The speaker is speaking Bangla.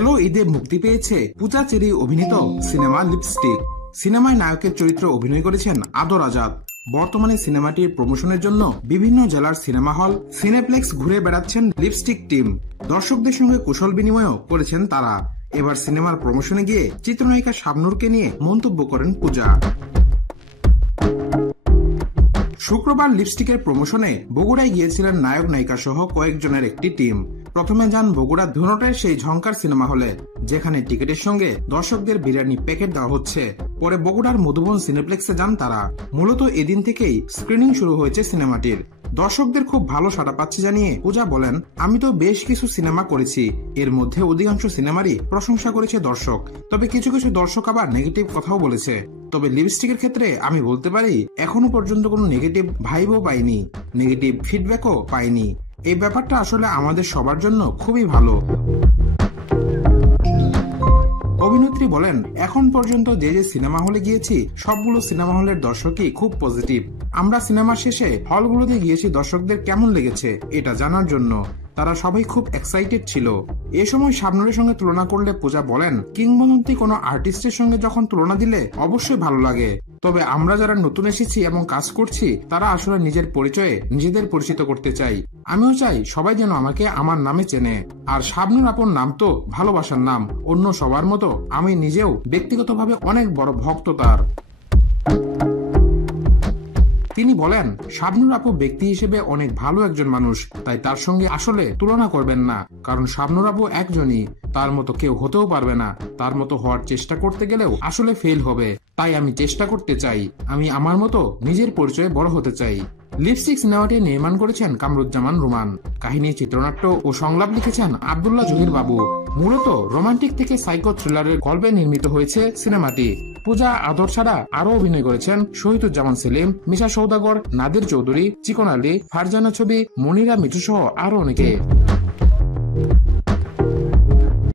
গেল ঈদে মুক্তি পেয়েছে পূজা চেরি অভিনীত সিনেমা লিপস্টিক। সিনেমায় নায়কের চরিত্রে অভিনয় করেছেন আদর আজাদ। বর্তমানে সিনেমাটির প্রমোশনের জন্য বিভিন্ন জেলার সিনেমা হল, সিনেপ্লেক্স ঘুরে বেড়াচ্ছেন লিপস্টিক টিম। দর্শকদের সঙ্গে কুশল বিনিময়ও করেছেন তারা। এবার সিনেমার প্রমোশনে গিয়ে চিত্রনায়িকা শাবনূরকে নিয়ে মন্তব্য করেন পূজা। শুক্রবার লিপস্টিকের প্রমোশনে বগুড়ায় গিয়েছিলেন নায়ক নায়িকা সহ কয়েকজনের একটি টিম। প্রথমে যান বগুড়া ধুনটের সেই ঝংকার সিনেমা হলে, যেখানে টিকিটের সঙ্গে দর্শকদের বিরিয়ানি প্যাকেট দেওয়া হচ্ছে। পরে বগুড়ার মধুবন সিনেপ্লেক্সে যান তারা। মূলত এদিন থেকেই স্ক্রিনিং শুরু হয়েছে সিনেমাটির। দর্শকদের খুব ভালো সাড়া পাচ্ছে জানিয়ে পূজা বলেন, আমি তো বেশ কিছু সিনেমা করেছি, এর মধ্যে অধিকাংশ সিনেমারই প্রশংসা করেছে দর্শক, তবে কিছু কিছু দর্শক আবার নেগেটিভ কথাও বলেছে। তবে লিপস্টিকের ক্ষেত্রে আমি বলতে পারি এখনো পর্যন্ত কোনো নেগেটিভ ভাইবও পাইনি, নেগেটিভ ফিডব্যাকও পাইনি। এই ব্যাপারটা আসলে আমাদের সবার জন্য খুবই ভালো। অভিনেত্রী বলেন, এখন পর্যন্ত যে যে সিনেমা হলে গিয়েছি সবগুলো সিনেমা হলের দর্শকই খুব পজিটিভ। আমরা সিনেমা শেষে হলগুলোতে গিয়েছি দর্শকদের কেমন লেগেছে এটা জানার জন্য। তারা সবাই খুব এক্সাইটেড ছিল। এ সময় শাবনূরের সঙ্গে তুলনা করলে পূজা বলেন, কিংবদন্তি কোনো আর্টিস্টের সঙ্গে যখন তুলনা দিলে অবশ্যই ভালো লাগে। তবে আমরা যারা নতুন এসেছি এবং কাজ করছি তারা আসলে নিজের পরিচয়ে নিজেদের পরিচিত করতে চাই। আমিও চাই সবাই যেন আমাকে আমার নামে চেনে। আর শাবনূর আপন নাম তো ভালোবাসার নাম, অন্য সবার মতো আমি নিজেও ব্যক্তিগতভাবে অনেক বড় ভক্ত তার। তিনি বলেন, শাবনূর আপু ব্যক্তি হিসেবে অনেক ভালো একজন মানুষ, তাই তার সঙ্গে আসলে তুলনা করবেন না। কারণ শাবনূর আপু একজনই, তার মতো কেউ হতেও পারবে না। তার মতো হওয়ার চেষ্টা করতে গেলেও আসলে ফেল হবে। তাই আমি চেষ্টা করতে চাই, আমি আমার মতো নিজের পরিচয়ে বড় হতে চাই। লিপস্টিক সিনেমাটি নির্মাণ করেছেন কামরুজ্জামান রুমান। কাহিনী, চিত্রনাট্য ও সংলাপ লিখেছেন আব্দুল্লাহ জহির বাবু। মূলত রোমান্টিক থেকে সাইকো থ্রিলারের গল্পে নির্মিত হয়েছে সিনেমাটি। পূজা, আদর ছাড়া আরো অভিনয় করেছেন শহীদুজ্জামান সেলিম, মিশা সৌদাগর, নাদির চৌধুরী, চিকন আলী, ফারজানা ছবি, মনিরা মিঠু সহ আরো অনেকে।